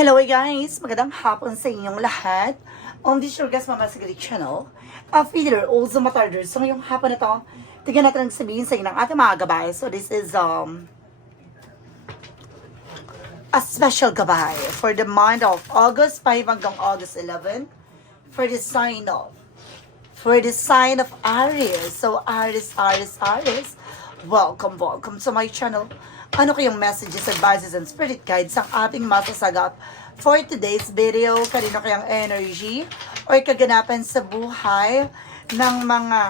Hello guys! Magandang hapon sa inyong lahat. On this your guys Mama Sigrid channel, Feeder also Matarder. So ngayong hapon na to, tignan natin ang sabihin sa inyo ng ating mga gabay. So this is a special gabay for the month of August 5 hanggang August 11 for the sign of Aries. So Aries, welcome to my channel. Ano kayong messages, advices, and spirit guides ang ating masasagap for today's video? Kanino kayang energy or kaganapan sa buhay ng mga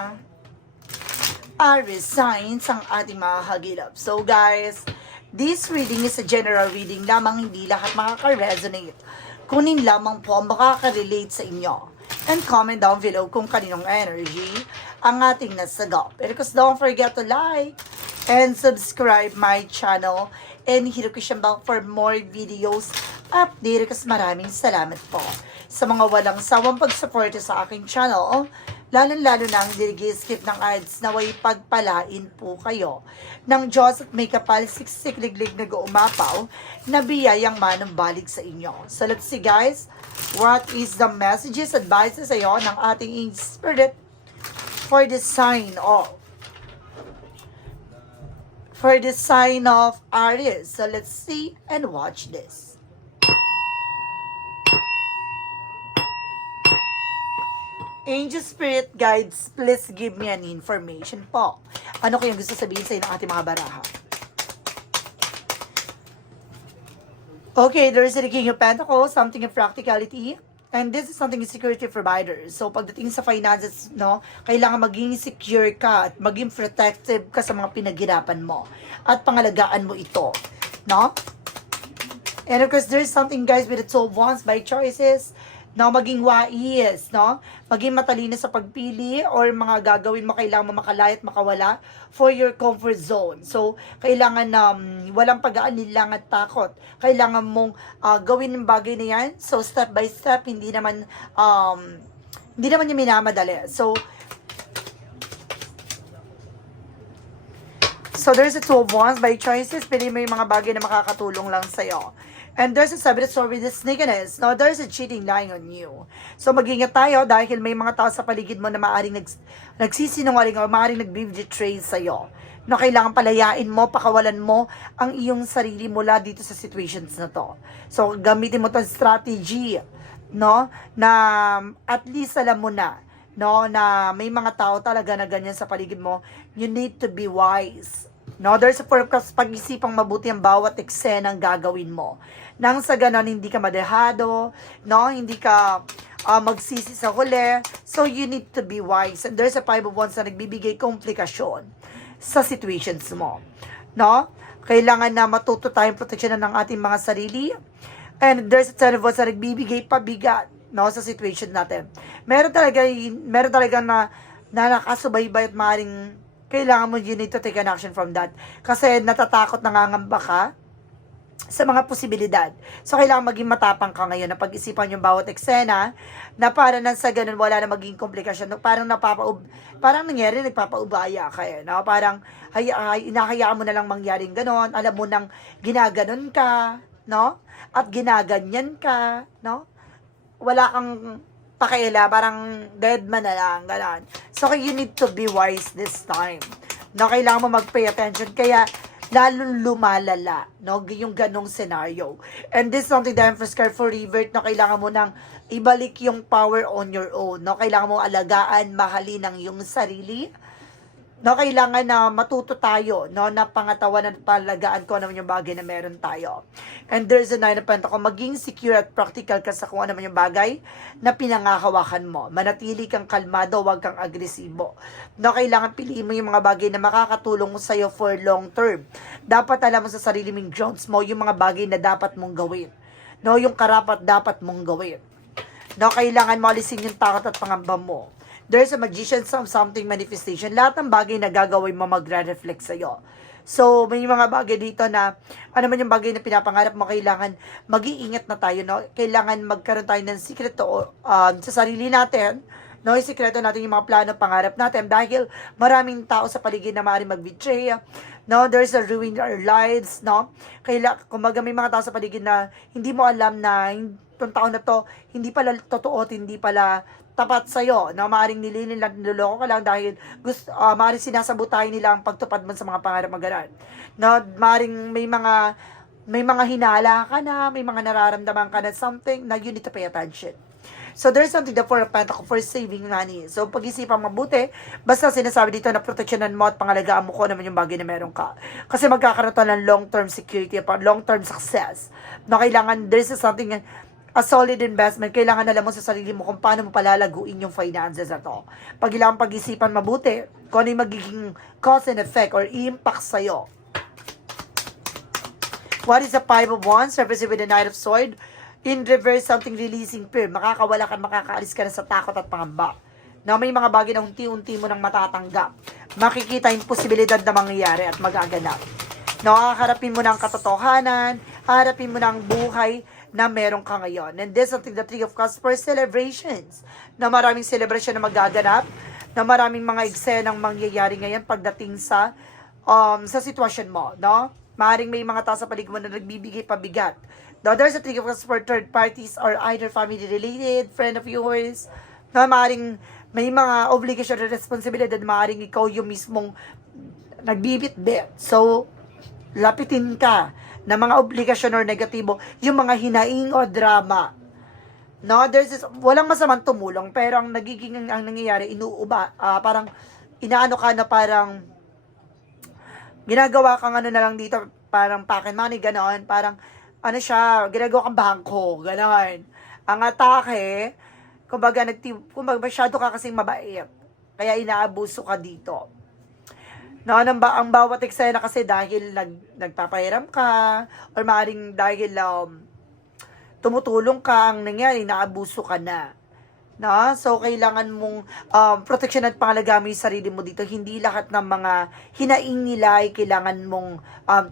Aries signs ang ating mga hagilap? So guys, this reading is a general reading lamang, hindi lahat makaka-resonate. Kunin lamang po ang makaka-relate sa inyo. And comment down below kung kaninong energy ang ating nasagap. And because don't forget to like and subscribe my channel and hit the question bell for more videos update. Kasi maraming salamat po sa mga walang sawang pagsuporta sa aking channel, lalo na ang skip ng ads. Naway pagpalain po kayo ng Diyos at may kapal siksik-liglig na umapaw na biyayang manumbalik sa inyo. So let's see guys, what is the messages, advices ayo ng ating spirit for the sign of Aries. So let's see and watch this. Angel Spirit Guides, please give me an information po. Ano kayong gusto sabihin sa inyo ng ating mga baraha? Okay, there is the King of Pentacles, something of practicality. And this is something security provider. So, pagdating sa finances, no, kailangan maging secure ka at maging protective ka sa mga pinaghirapan mo. At pangalagaan mo ito, no? And of course, there's something guys with the 12 wands by choices, no, maging wais, no? Maging matalino sa pagpili or mga gagawin mo, kailangan mo makalaya at makawala for your comfort zone. So, kailangan walang pag-aanilang at takot. Kailangan mong gawin ng bagay na yan. So, step by step, hindi naman niya minamadali. So there's a 12 wands by choices. Pili mo yung mga bagay na makakatulong lang sa'yo. And there's a 7 story with the sneakiness. No, there's a cheating lying on you. So mag-ingat tayo dahil may mga tao sa paligid mo na maaaring nagsisinungaling o maaaring nag-betray sa'yo. No, kailangan palayain mo, pakawalan mo ang iyong sarili mula dito sa situations na to. So gamitin mo itong strategy, no, na at least alam mo na, no, na may mga tao talaga na ganyan sa paligid mo. You need to be wise. No, there's a purpose, pag-isipang mabuti ang bawat eksenang gagawin mo. Nang sa ganon, hindi ka madehado, no, hindi ka magsisi sa huli. So, you need to be wise. And there's a 5 of wands na nagbibigay komplikasyon sa situations mo. No? Kailangan na matuto tayong proteksyonan ng ating mga sarili. And there's a 10 of wands na nagbibigay pabigat, no, sa situation natin. Meron talaga na nakasubaybay at maaaring kailangan mo, you need to take an action from that. Kasi natatakot, nangangamba ka sa mga posibilidad. So, kailangan maging matapang ka ngayon na pag-isipan yung bawat eksena na para nang sa ganun wala na maging komplikasyon. Parang nangyari, nagpapaubaya ka eh. No? Parang inahayaan mo na lang mangyaring ganon. Alam mo nang ginaganon ka, no? At ginaganyan ka, no? Wala kang pakiala, parang dead man na lang, gano'n. So, you need to be wise this time. No, kailangan mo mag-pay attention, kaya lalong lumalala, no, yung ganong scenario. And this is something that I'm prescribed for revert, no, kailangan mo nang ibalik yung power on your own, no, kailangan mo alagaan, mahalin ang iyong sarili, no, kailangan na matuto tayo, no, na pangatawan at palagaan ko naman yung bagay na meron tayo. And there's a 9 of Pentacles, maging secure at practical ka sa kung ano naman yung bagay na pinangahawakan mo. Manatili kang kalmado, huwag kang agresibo. No, kailangan piliin mo yung mga bagay na makakatulong sa'yo for long term. Dapat alam mo sa sarili mong grounds mo yung mga bagay na dapat mong gawin. No, yung karapat dapat mong gawin. No, kailangan mo alisin yung takot at pangamba mo. There's a magician, something manifestation. Lahat ng bagay na gagawin mo magre-reflect sa'yo. So, may mga bagay dito na, ano man yung bagay na pinapangarap mo, kailangan mag-iingat na tayo, no? Kailangan magkaroon tayo ng sikreto sa sarili natin, no? Isikreto natin yung mga plano, pangarap natin, dahil maraming tao sa paligid na maaaring mag-betray, no? There's a ruin our lives, no? Kumbaga may mga tao sa paligid na hindi mo alam na itong taon na to, hindi pala totoo at hindi pala tapat sa'yo, no? Maaaring niloloko ka lang dahil maaaring sinasabutahin nila ang pagtupad mo sa mga pangarap mo ganan. No? Maaaring may mga hinala ka na, may mga nararamdaman ka na something na you need to pay attention. So, there's something the Four of Pentacles for saving money. So, pag-isipan mabuti, basta sinasabi dito na proteksyonan mo at pangalagaan mo ko naman yung bagay na meron ka. Kasi magkakaroon to ng long-term security, long-term success. No, kailangan, there's something, a solid investment, kailangan alam mo sa sarili mo kung paano mo palalaguin yung finances na to. Kailangan pag-isipan mabuti kung ano yung magiging cause and effect or impact sa'yo. What is the Five of Wands? Represented with the Knight of Swords. In reverse, something releasing fear. Makakawala ka, makakaalis ka na sa takot at pangamba. Na may mga bagay na unti-unti mo nang matatanggap. Makikita yung posibilidad na mangyayari at magaganap. Nakakarapin mo ng katotohanan, harapin mo ng buhay na meron ka ngayon. And this is the Three of Cups for celebrations. Na maraming celebration na magaganap, na maraming mga eksenang mangyayari ngayon pagdating sa sitwasyon mo, no? Maaaring may mga tao sa paligid mo na nagbibigay pabigat. Now, there's a Three of Cups for third parties or either family related, friend of yours, na maaaring may mga obligation or responsibility na maaaring ikaw yung mismong nagbibit-bit. So, lapitin ka na mga obligasyon or negatibo, yung mga hinaing o drama. No, walang masamang tumulong, pero ang nangyayari, parang inaano ka na parang ginagawa kang ano na lang dito, parang pocket money, gano'n, parang ginagawa kang bangko, gano'n. Ang atake, kumbaga masyado ka kasing mabait, kaya inaabuso ka dito. No, ang bawat eksena kasi dahil nagpapahiram ka, or maaaring dahil tumutulong ka, ang nangyari, inaabuso ka na. No? So, kailangan mong protection at pangalagaan mo yung sarili mo dito. Hindi lahat ng mga hinaing nila ay kailangan mong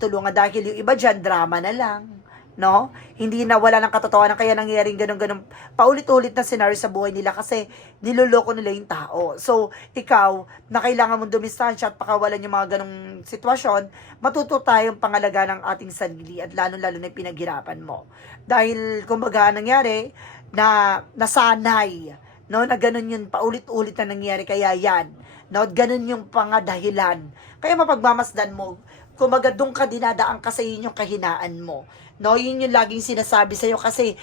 tulungan dahil yung iba dyan, drama na lang. No? Hindi na wala ng katotohanan, kaya nangyayaring ganun-ganun paulit-ulit na scenario sa buhay nila kasi niloloko nila yung tao. So, ikaw, na kailangan mong dumistansya at pakawalan yung mga ganung sitwasyon, matuto tayong pangalagaan ng ating sarili at lalo-lalo na yung pinaghirapan mo. Dahil, kumbaga, nangyari, na nasanay, no, na ganun yun, paulit-ulit na nangyari, kaya yan, no, ganun yung pangadahilan. Kaya mapagmamasdan mo, kumbaga doon ka dinadaan kasi yun yung kahinaan mo. No, yun yung laging sinasabi sa'yo kasi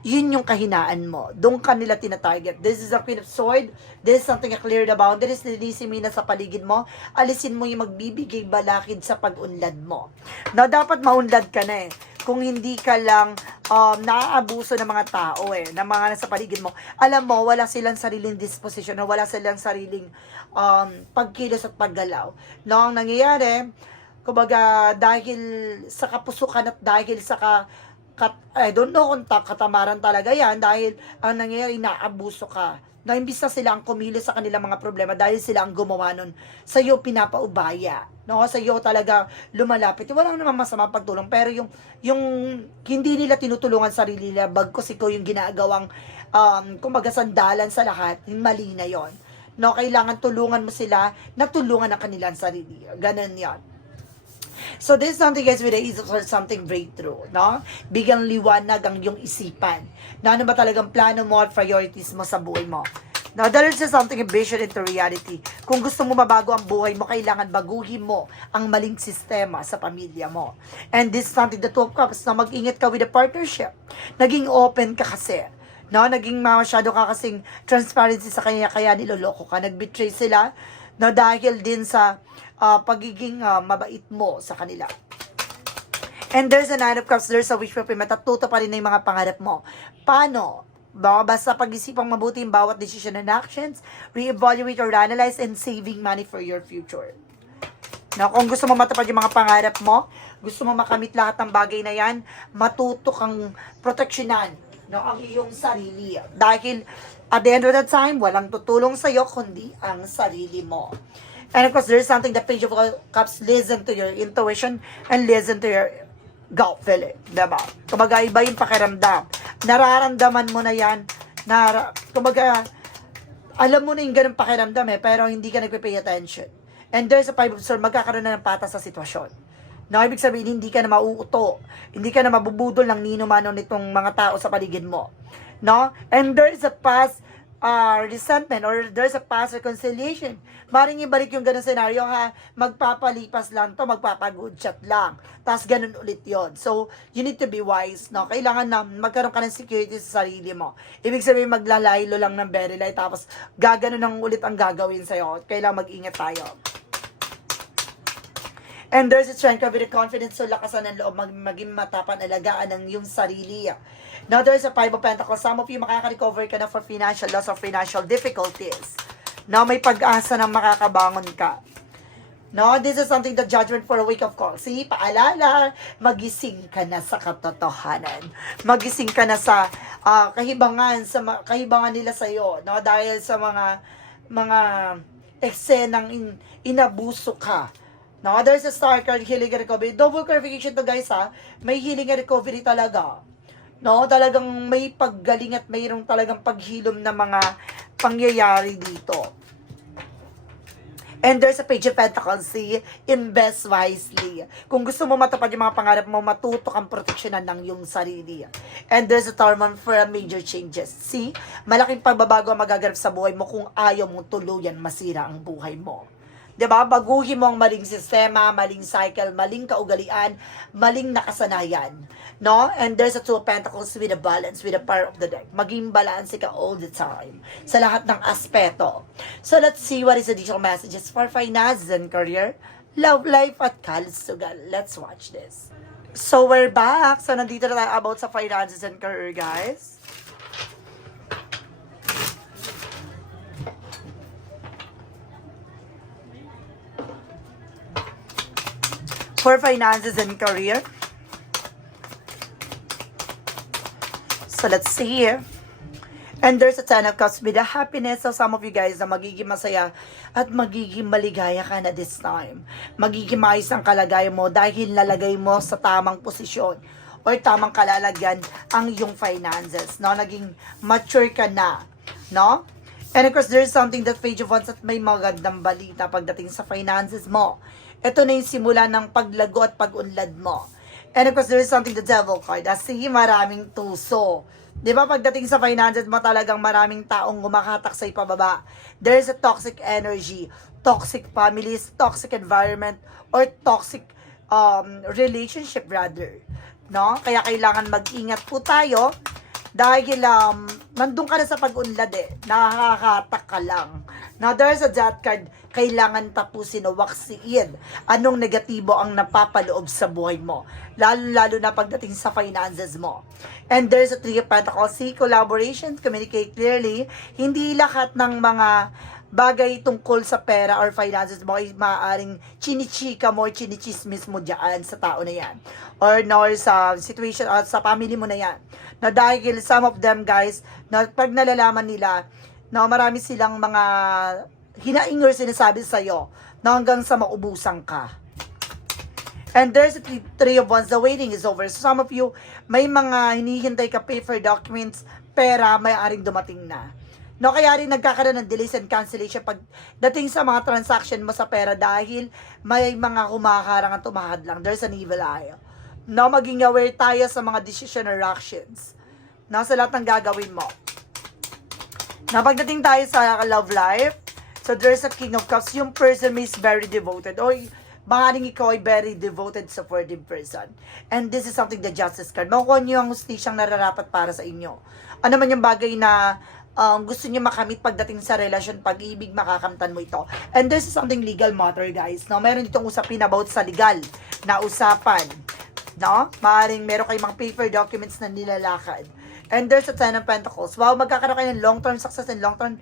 yun yung kahinaan mo. Doon ka nila tinatarget. This is a Queen of Swords. This is something na clear the boundaries. Nilisin mo na sa paligid mo. Alisin mo yung magbibigay balakid sa pag-unlad mo. No, dapat maunlad ka na eh. Kung hindi ka lang naaabuso ng mga tao ng mga nasa paligid mo. Alam mo, wala silang sariling disposition o wala silang sariling pagkilos at paggalaw. No, ang nangyayari, kumbaga, dahil sa kapusukan at dahil sa I don't know kung katamaran talaga yan dahil ang nangyayari, naabuso ka. Na imbis na sila ang kumilos sa kanilang mga problema dahil sila ang gumawa nun, sa iyo pinapaubaya. No? Sa iyo talaga lumalapit. Walang naman masama pagtulong, pero yung hindi nila tinutulungan sarili nila, bagkus ikaw yung ginagawang kumbaga sandalan sa lahat, mali na yon. No? Kailangan tulungan mo sila na tulungan ang kanilang sarili. Ganun yan. So, this is something guys with the ease or something breakthrough, no? Bigang liwanag ang iyong isipan. Na ano ba talagang plano mo at priorities mo sa buhay mo. Now, there is something vision into reality. Kung gusto mo mabago ang buhay mo, kailangan baguhin mo ang maling sistema sa pamilya mo. And this is something the Two of Cups, na mag-ingat ka with the partnership. Naging open ka kasi. No? Naging masyado ka kasing transparency sa kanya, kaya niloloko ka. Nag-betray sila, no? Dahil din sa pagiging mabait mo sa kanila. And there's a Nine of Cups, there's a wish fulfillment, at tuto pa rin na yung mga pangarap mo. Paano? Basta pag-isipang mabuti yung bawat decision and actions, re-evaluate or analyze, and saving money for your future. Now, kung gusto mo matupad yung mga pangarap mo, gusto mo makamit lahat ng bagay na yan, matuto kang proteksyonan, no, ang iyong sarili. Dahil, at the end of the time, walang tutulong sa'yo, kundi ang sarili mo. And of course, there's something, the Page of Cups, listen to your intuition and listen to your gut feeling. Diba? Kumbaga, iba yung pakiramdam. Nararamdaman mo na yan. Kumbaga, alam mo na yung ganun pakiramdam pero hindi ka nagpe-pay attention. And there's a Five of Swords, magkakaroon na ng patas sa sitwasyon. No, ibig sabihin, hindi ka na mauuto, hindi ka na mabubudol ng nino-mano nitong mga tao sa paligid mo. No? And there's a past resentment or there's a past reconciliation. Maring ibalik yung ganun senaryo ha, magpapalipas lang to, magpapagood chat lang. Tapos ganun ulit yon. So, you need to be wise, no? Kailangan na magkaroon ka ng security sa sarili mo. Ibig sabihin, maglalaylo lang ng very light, tapos gaganon lang ulit ang gagawin sa'yo. Kailangan mag-ingat tayo. And there's a strength of confidence, so lakasan ng loob, maging matapan, alagaan ng iyong sarili. Now, there's a Five of Pentacles. Some of you, makaka-recover ka na for financial loss or financial difficulties. Now, may pag-asa na makakabangon ka. No, this is something the judgment for a wake up call. See, paalala, magising ka na sa katotohanan. Magising ka na sa kahibangan nila sa iyo, no? Dahil sa mga eksenang inabuso ka. No, there's a star card, healing and recovery. Double clarification to guys ha. May healing and recovery talaga. No, talagang may paggaling at mayroong talagang paghilom na mga pangyayari dito. And there's a Page of Pentacles, see? Invest wisely. Kung gusto mo matupad yung mga pangarap mo, matutok ang proteksyonan ng iyong sarili. And there's a Tournament for a major changes. See? Malaking pagbabago ang magaganap sa buhay mo kung ayaw mong tuluyan masira ang buhay mo. Diba? Baguhin mo ang maling sistema, maling cycle, maling kaugalian, maling nakasanayan. No? And there's a Two of Pentacles with a balance, with a power of the deck. Maging balance ka all the time. Sa lahat ng aspeto. So let's see what is the additional messages for finances and career, love life, at kalusugan. Let's watch this. So we're back. So nandito na tayo about sa finances and career, guys. For finances and career. So let's see here. And there's a Ten of Cups with the happiness. So some of you guys na magiging masaya at magiging maligaya ka na this time. Magiging maayos ang kalagayan mo dahil nalagay mo sa tamang posisyon or tamang kalalagyan ang iyong finances. No? Naging mature ka na. No? And of course, there's something that Page of Wands at may magandang balita pagdating sa finances mo. Ito na yung simula ng paglago at pag-unlad mo. And of course, there is something the Devil card. Sige, maraming tuso. Di ba, pagdating sa finances mo, talagang maraming taong gumakatak sa ipababa. There is a toxic energy, toxic families, toxic environment, or toxic relationship rather. No? Kaya kailangan mag-ingat po tayo dahil nandun ka na sa pag-unlad nakakatak ka lang. Now, there's a Death card, kailangan tapusin o waksiin anong negatibo ang napapaloob sa buhay mo. Lalo na pagdating sa finances mo. And there's a Three of Pentacles, see, collaborations, communicate clearly. Hindi lahat ng mga bagay tungkol sa pera or finances mo ay maaaring chinichika mo or chinichismis mo dyan sa tao na yan. Or sa situation at sa family mo na yan. Na dahil some of them guys, na pag nalalaman nila, na marami silang mga hinaing or sinasabi sa'yo na hanggang sa maubusan ka. And there's a Three of Wands, the waiting is over. So some of you, may mga hinihintay ka paper documents, pera, may aring dumating na. No, kaya rin nagkakaroon ng delays and cancellation pagdating sa mga transaction mo sa pera dahil may mga kumakarangan tumahad lang. There's an evil eye. No, maging aware tayo sa mga decision or actions. No, sa lahat ng gagawin mo. Na pagdating tayo sa love life, so there's a King of Cups, yung person is very devoted. O maaaring ikaw ay very devoted, supportive person. And this is something the Justice card. Makukuha nyo ang hustisyang nararapat para sa inyo. Ano man yung bagay na gusto nyo makamit pagdating sa relasyon, pag-ibig, makakamtan mo ito. And this is something legal matter, guys. No? Meron ditong usapin about sa legal na usapan. No? Maaaring meron kayong mga paper documents na nilalakad. And there's a Ten of Pentacles. Wow, magkakaroon kayo ng long-term success and long-term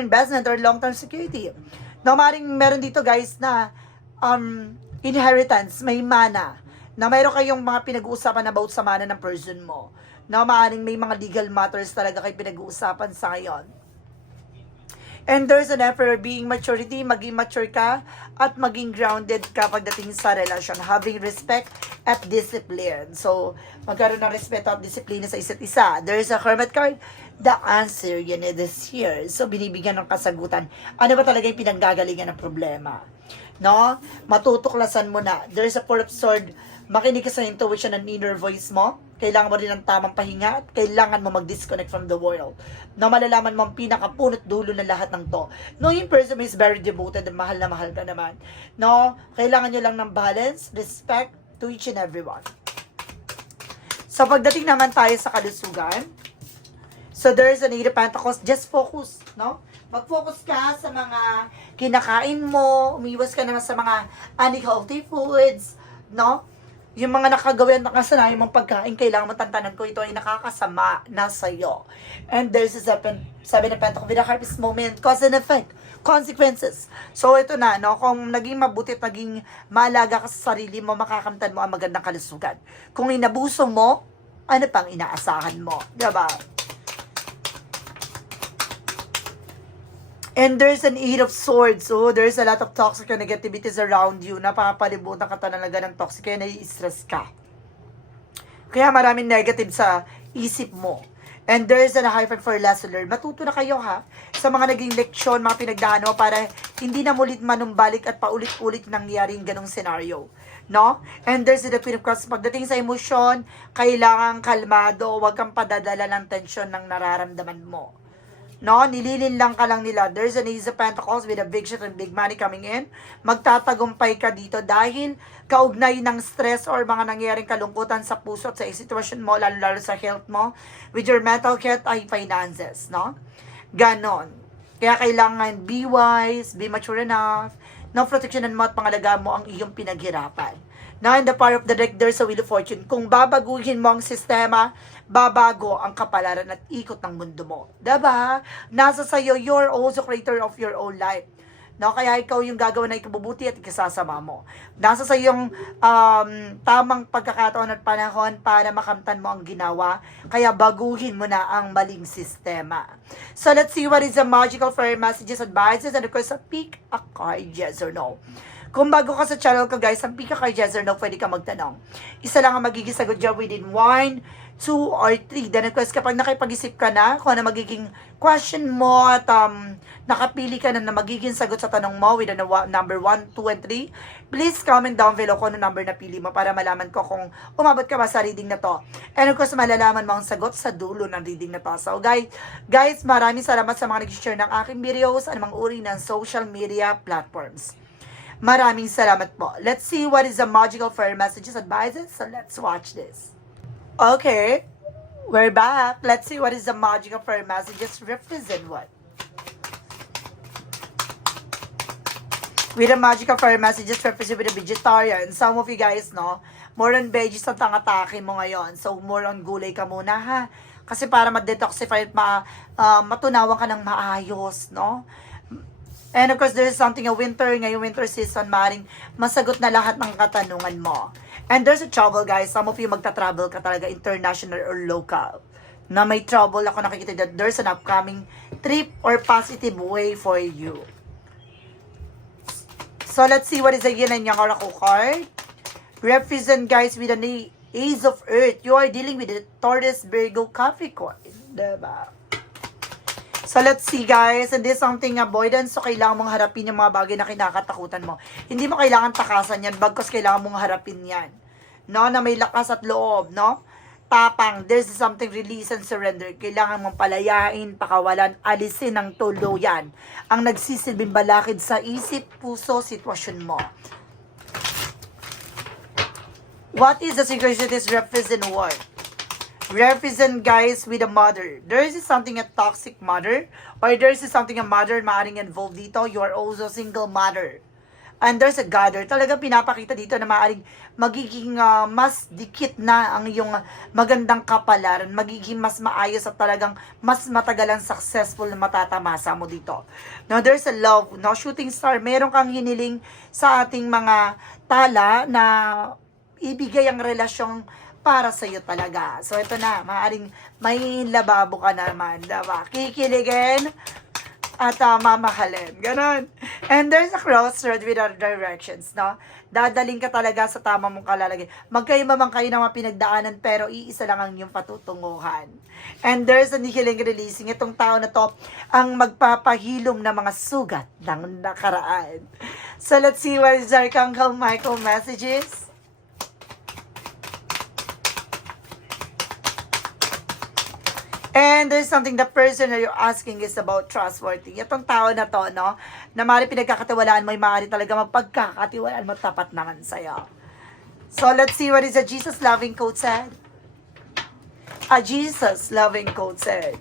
investment or long-term security. No, maaaring meron dito guys na inheritance, may mana. Na mayroon kayong mga pinag-uusapan about sa mana ng person mo. No, maaaring may mga legal matters talaga kayo pinag-uusapan sa ngayon. And there's an effort being maturity, maging mature ka at maging grounded ka pagdating sa relasyon. Having respect at discipline. So, magkaroon ng respeto at disiplina sa isa't isa. There's a Hermit card. The answer, yun is here. So, binibigyan ng kasagutan. Ano ba talaga yung pinanggagalingan ng problema? No? Matutuklasan mo na. There's a Four of Swords. Makinig ka sa intuition and inner voice mo. Kailangan mo rin ng tamang pahinga at kailangan mo mag-disconnect from the world. No, malalaman mo ang pinakapunot dulo ng lahat ng to. No, yung person is very devoted and mahal na mahal ka naman. No, kailangan nyo lang ng balance, respect to each and everyone. So, pagdating naman tayo sa kalusugan, so there's an Eight of Pentacles, just focus, no? Mag-focus ka sa mga kinakain mo, umiwas ka naman sa mga unhealthy foods, no? Yung mga nakagawin na kasanayan mong pagkain, kailangan matantanan ko ito ay nakakasama na sa'yo. And there's a seven of Pentacles with a harvest moment, cause and effect, consequences. So ito na, no? Kung naging mabuti at naging maalaga ka sa sarili mo, makakamtan mo ang magandang kalusugan. Kung inabuso mo, ano pang inaasahan mo? Diba? And there's an Eight of Swords. So, there's a lot of toxic negativities around you. Napapalibutan ka talaga ng toxic. Kaya nai-stress ka. Kaya maraming negative sa isip mo. And there's a hyphen for lesson learned. Matuto na kayo ha. Sa mga naging leksyon, mga pinagdaan mo para hindi na mulit manumbalik at paulit-ulit nangyaring ganong scenario. No? And there's the Queen of Cups. Pagdating sa emosyon, kailangan kalmado. Huwag kang padadala ng tensyon ng nararamdaman mo. No, nililin lang ka lang nila. There's an Ace of Pentacles with a big shit and big money coming in. Magtatagumpay ka dito dahil kaugnay ng stress or mga nangyaring kalungkutan sa puso at sa sitwasyon mo, lalo-lalo sa health mo. With your mental health ay finances, no? Ganon. Kaya kailangan be wise, be mature enough, no, proteksyonan mo at pangalagaan mo ang iyong pinaghirapan. Now, in the power of the deck, there's a Wheel of Fortune. Kung babaguhin mo ang sistema, babago ang kapalaran at ikot ng mundo mo. Diba? Nasa sa'yo, you're also creator of your own life. No? Kaya ikaw yung gagawin na ikabubuti at ikasasama mo. Nasa sa'yo yung tamang pagkakataon at panahon para makamtan mo ang ginawa. Kaya baguhin mo na ang maling sistema. So, let's see what is the magical fairy messages, advices, and of course, pick a card, yes or no. Kung bago ka sa channel ko guys, ang pick a card, yes or no, pwede ka magtanong. Isa lang ang magiging sagot dyan within 1, 2, or 3. Then of course, kapag nakipag-isip ka na kung ano magiging question mo at nakapili ka na magiging sagot sa tanong mo with number 1, 2, and 3, please comment down below kung ano number na pili mo para malaman ko kung umabot ka ba sa reading na to. And of course, malalaman mo ang sagot sa dulo ng reading na to. So guys, maraming salamat sa mga nag-share ng aking videos, anumang uri ng social media platforms. Maraming salamat po. Let's see what is the magical fairy messages, advices. So let's watch this. Okay, we're back. Let's see what is the magical fairy messages represent what. With the magical fairy messages represent with the vegetarian. Some of you guys, no, more on veggies ang tangatake mo ngayon. So more on gulay ka muna ha. Kasi para ma-detoxify at matunawan ka ng maayos, no? And of course, there's something ngayong winter season, maring masagot na lahat ng katanungan mo. And there's a trouble, guys. Some of you magta-travel ka talaga, international or local. Na may trouble, ako nakikita that there's an upcoming trip or positive way for you. So, let's see what is the yin and yang oracle card. Represent, guys, with an Ace of Earth. You are dealing with the Taurus, Virgo, Capricorn. Diba? So, let's see guys, and this is something avoidance, so kailangan mong harapin yung mga bagay na kinakatakutan mo. Hindi mo kailangan takasan yan, bagkus kailangan mong harapin yan. No, na may lakas at loob, no? Tapang, there's something release and surrender. Kailangan mong palayain, pakawalan, alisin ng tuluyan. Ang nagsisilbing balakid sa isip, puso, sitwasyon mo. What is the secret that is represent what? Represent guys with a mother. There is something a toxic mother or there is something a mother maaring involved dito. You are also single mother. And there's a gather. Talagang pinapakita dito na maaring magiging mas dikit na ang iyong magandang kapalaran. Magiging mas maayos at talagang mas matagalang successful na matatamasa mo dito. Now there's a love. No, shooting star. Meron kang hiniling sa ating mga tala na ibigay ang relasyong para sa iyo talaga. So, ito na. Maaaring may lababo ka naman. Diba? Kikiligin. at mamahalin. Ganon. And there's a crossroad with other directions, no? Dadaling ka talaga sa tama mong kalalagay. Magkaiba man kayo ng mga pinagdaanan, pero iisa lang ang iyong patutunguhan. And there's a healing releasing. Itong tao na to, ang magpapahilom ng mga sugat ng nakaraan. So let's see what is Archangel Michael messages. And there's something the person that you're asking is about trustworthy. Itong tao na to, no, na maaari pinagkakatiwalaan mo, maaari talaga mapagkakatiwalaan mo, tapat naman sa'yo. So, let's see what is a Jesus loving quote said. A Jesus loving quote said.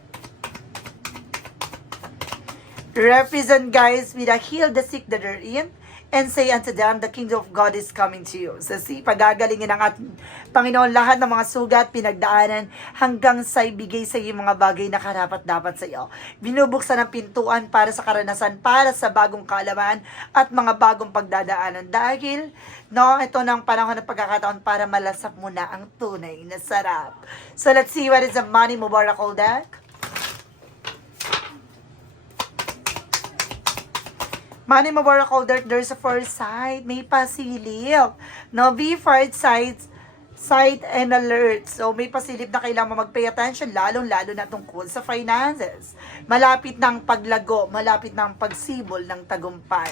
Represent, guys, with a heal the sick that are in, and say unto them, the kingdom of God is coming to you. So, pagagalingin ng ating Panginoon lahat ng mga sugat, pinagdaanan, hanggang sa ibigay sa iyo mga bagay na karapat-dapat sa iyo. Binubuksan ang pintuan para sa karanasan, para sa bagong kaalaman, at mga bagong pagdadaanan. Dahil, no, ito ng panahon ng pagkakataon para malasap mo na ang tunay na sarap. So, let's see what is the Money Miracle deck. Money Miracle deck, there's a foresight, may pasilip. No, be foresight, sight and alert. So, may pasilip na kailangan mo mag-pay attention, lalong-lalo na tungkol sa finances. Malapit ng paglago, malapit ng pagsibol ng tagumpay.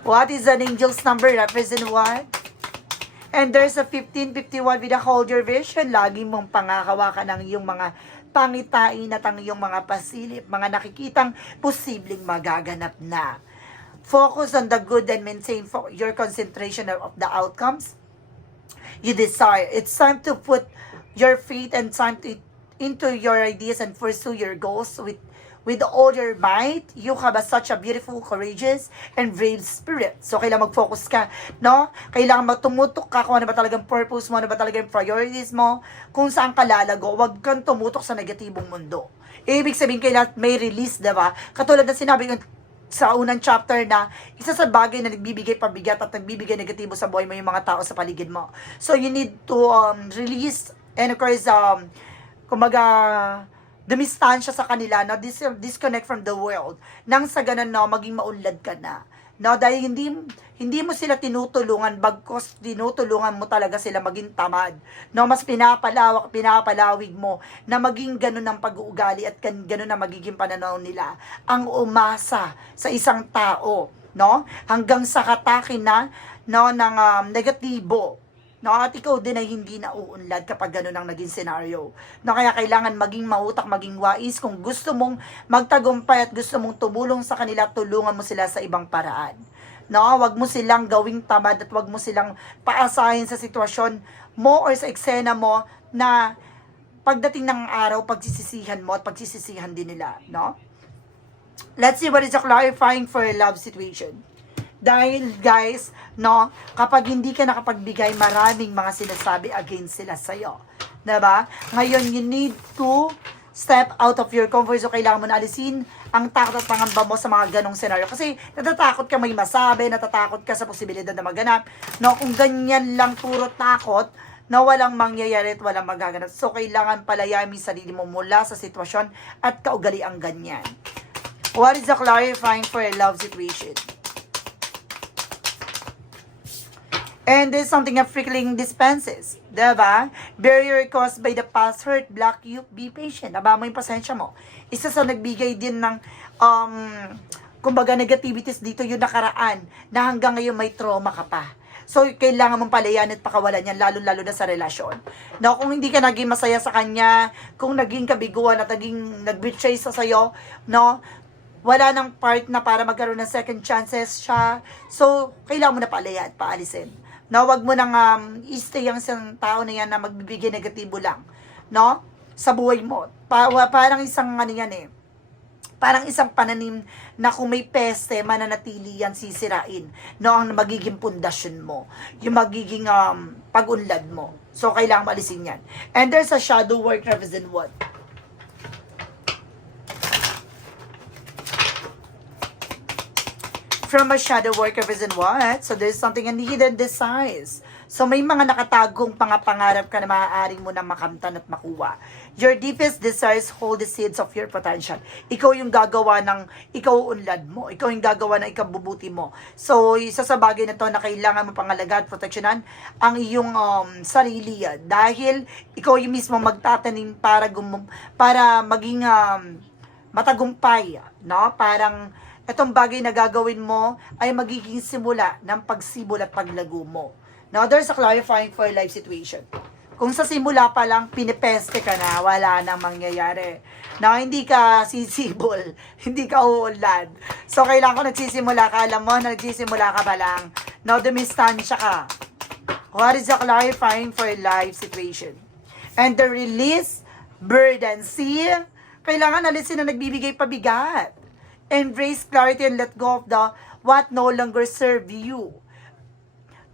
What is an angel's number? Represent what? And there's a 1551 with a hold your vision. Lagi mong pangakawakan ng iyong mga pangitain at ang iyong mga pasilip, mga nakikitang posibleng magaganap na. Focus on the good and maintain your concentration of the outcomes you desire. It's time to put your faith and time into your ideas and pursue your goals with all your might. You have such a beautiful, courageous, and brave spirit. So, kailangan mag-focus ka, no? Kailangan matumutok ka kung ano ba talagang purpose mo, ano ba talagang priorities mo, kung saan ka lalago. Huwag kang tumutok sa negatibong mundo. Ibig sabihin, kailangan may release, diba? Katulad na sinabi ko sa unang chapter na isa sa bagay na nagbibigay pabigat at nagbibigay negatibo sa buhay mo yung mga tao sa paligid mo. So, you need to release and of course, dumistansya sa kanila, no? Disconnect from the world. Nang sa ganun, no, maging maunlad ka na. No, dahil hindi mo sila tinutulungan, bagkos tinutulungan mo talaga sila maging tamad. No, mas pinapalawig mo na maging ganun ang pag-uugali at ganun ang magiging pananaw nila. Ang umasa sa isang tao, no? Hanggang sa katakin na, no, ng negatibo. No, at ikaw din ay hindi nauunlad kapag gano'n ang naging scenario. No, kaya kailangan maging mautak, maging wais. Kung gusto mong magtagumpay at gusto mong tumulong sa kanila, tulungan mo sila sa ibang paraan. No, wag mo silang gawing tamad at wag mo silang paasahin sa sitwasyon mo or sa eksena mo na pagdating ng araw, pagsisisihan mo at pagsisisihan din nila. No? Let's see what is a clarifying for a love situation. Dahil guys, no, kapag hindi ka nakapagbigay, maraming mga sinasabi against sila sa'yo. Diba? Ngayon, you need to step out of your comfort zone. Kailangan mo na alisin ang takot at pangamba mo sa mga ganong scenario. Kasi natatakot ka may masabi, natatakot ka sa posibilidad na maganap. No, kung ganyan lang puro takot, na walang mangyayari at walang magaganap. So, kailangan palayamin sarili mo mula sa sitwasyon at kaugaliang ganyan. What is the clarifying for a love situation? And there's something that frequently dispenses. Diba? Barrier caused by the past hurt, block you, be patient. Aba mo yung pasensya mo. Isa sa nagbigay din ng, kumbaga negativities dito yung nakaraan, na hanggang ngayon may trauma ka pa. So, kailangan mong palayan at pakawalan yan, lalo-lalo na sa relasyon. No, kung hindi ka naging masaya sa kanya, kung naging kabiguan at naging nag-betray sa sayo, no, wala nang part na para magkaroon ng second chances siya. So, kailangan mo na palayan at paalisin. No, wag mo nang i-stay ang isang tao na yan na magbibigay negatibo lang, no? Sa buhay mo. Parang isang ano yan eh. Parang isang pananim na kung may peste, mananatili yan sisirain. No, ang magiging pundasyon mo. Yung magiging pag-unlad mo. So, kailangan malisin yan. And there's a shadow work represent what? From a shadow work represent what? So there's something in hidden desires. So may mga nakatagong pangarap ka na maaaring mo na makamtan at makuha. Your deepest desires hold the seeds of your potential. Ikaw yung gagawa ng ikaw-unlad mo. Ikaw yung gagawa ng ikabubuti mo. So, isa sa bagay na to na kailangan mo pangalagaan at proteksyonan ang iyong sarili. Dahil ikaw yung mismo magtatanim para maging matagumpay. No? Parang itong bagay na gagawin mo ay magiging simula ng pagsibol at paglago mo. Now, there's a clarifying for life situation. Kung sa simula pa lang, pinipeste ka na, wala nang mangyayari. Now, hindi ka sisibol, hindi ka uulad. So, kailangan ko nagsisimula ka, alam mo, nagsisimula ka pa lang. Now, dumistansya ka. What is the clarifying for life situation? And the release, burden. See, kailangan alisin na nagbibigay pabigat. Embrace clarity and let go of the what no longer serve you.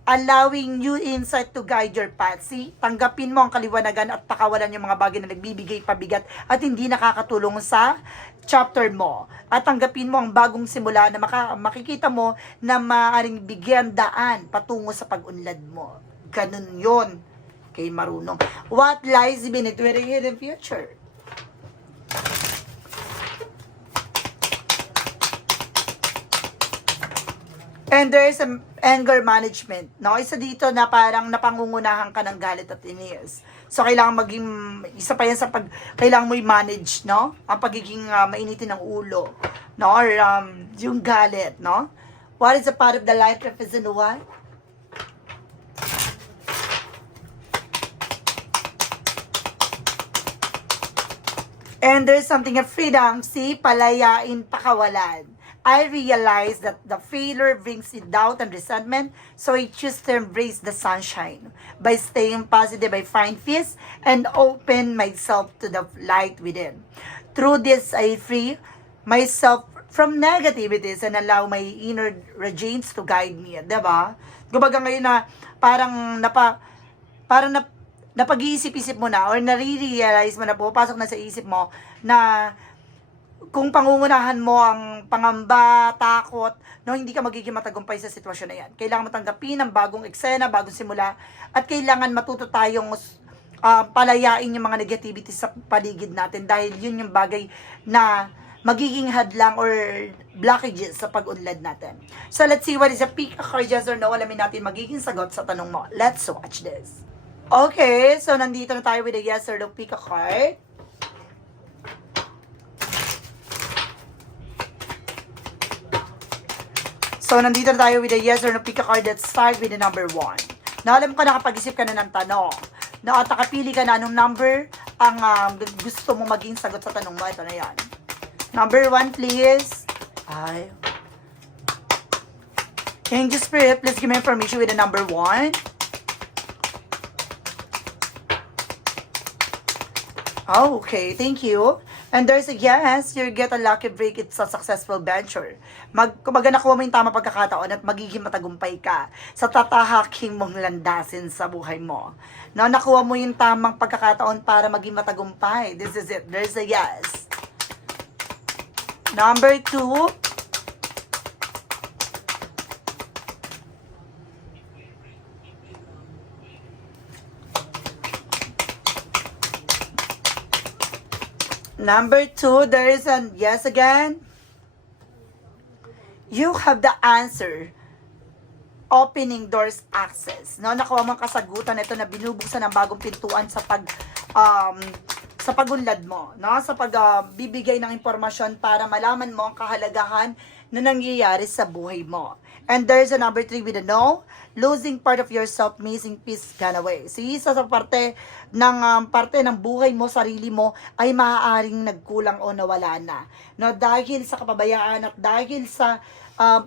Allowing new insight to guide your path. See, tanggapin mo ang kaliwanagan at pakawalan yung mga bagay na nagbibigay pabigat at hindi nakakatulong sa chapter mo. At tanggapin mo ang bagong simula na makikita mo na maaaring bigyan daan patungo sa pag-unlad mo. Ganun yon kay marunong. What lies beneath your hidden future? And there is some anger management. No? Isa dito na parang napangungunahan ka ng galit at inis. So, kailangan maging, isa pa yan sa kailangan mo i-manage, no? Ang pagiging mainitin ng ulo. No? Or yung galit, no? What is a part of the life represent what? And there's something of freedom. See, palayain, pakawalan. I realize that the failure brings me doubt and resentment, so I choose to embrace the sunshine. By staying positive, I find peace and open myself to the light within. Through this, I free myself from negativities and allow my inner regimes to guide me. Diba? Kumbaga ngayon na parang napag-iisip-isip mo na or nare-realize mo na pupasok na sa isip mo na kung pangungunahan mo ang pangamba, takot, no, hindi ka magiging matagumpay sa sitwasyon na yan. Kailangan mo tanggapin ang bagong eksena, bagong simula, at kailangan matuto tayong palayain yung mga negativity sa paligid natin dahil yun yung bagay na magiging hadlang or blockages sa pag-unlad natin. So, let's see what is a pick a card, yes or no. Alamin natin magiging sagot sa tanong mo. Let's watch this. Okay, so nandito na tayo with a yes or no pick a card. So, nandito na tayo with a yes or no pick a card that start with the number 1. Na alam ko nakapag-isip ka na ng tanong. Na at nakapili ka na anong number ang gusto mo maging sagot sa tanong mo. Ito na yan. Number 1, please. Ay. Angel Spirit, please give me information with the number 1. Oh, okay. Thank you. And there's a yes, you get a lucky break. It's a successful venture. Kumbaga nakuha mo yung tama pagkakataon at magiging matagumpay ka sa tatahaking mong landasin sa buhay mo. No, nakuha mo yung tamang pagkakataon para maging matagumpay. This is it. There's a yes. Number 2. Number 2, there is a yes again. You have the answer. Opening doors access. No, nakuha mo ang kasagutan ito na binubuksan ng bagong pintuan sa pagunlad mo, no? Sa pagbibigay ng impormasyon para malaman mo ang kahalagahan na nangyayari sa buhay mo. And there's a number 3 with a no. Losing part of yourself, missing peace gone away. So, isa sa parte ng buhay mo, sarili mo, ay maaaring nagkulang o nawala na. No, dahil sa kapabayaan at dahil sa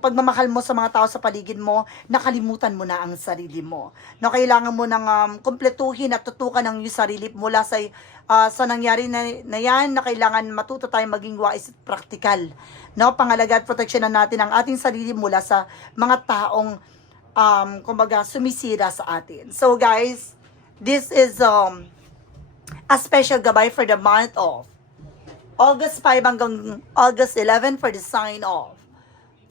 pagmamahal mo sa mga tao sa paligid mo, nakalimutan mo na ang sarili mo. No, kailangan mo nang kumpletuhin at tutukan ang iyong sarili mula sa nangyari na yan, na kailangan matuto tayong maging wise at practical. No, pangalaga at proteksyonan natin ang ating sarili mula sa mga taong kumbaga sumisira sa atin. So guys, this is a special gabay for the month of August 5 hanggang August 11 for the sign of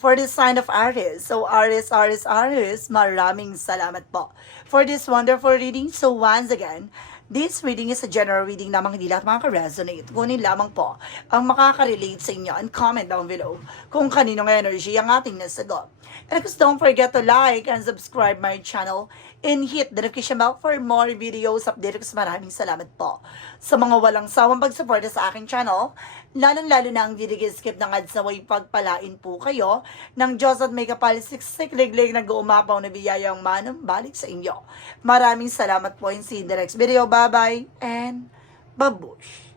for this sign of Aries. So Aries, maraming salamat po for this wonderful reading. So once again, this reading is a general reading lamang, hindi lahat makaka-resonate. Kunin lamang po ang makaka-relate sa inyo and comment down below kung kanino ng energy ang ating nasagot. And of course, don't forget to like and subscribe my channel and hit the notification bell for more videos update. Maraming salamat po sa mga walang sawang pagsuporta sa aking channel, lalong-lalo na ang skip ng ads na way pagpalain po kayo ng Diyos at may kapalisiksik liglig na guumapaw na biyayang manang balik sa inyo. Maraming salamat po and see you in the next video. Bye-bye and babush!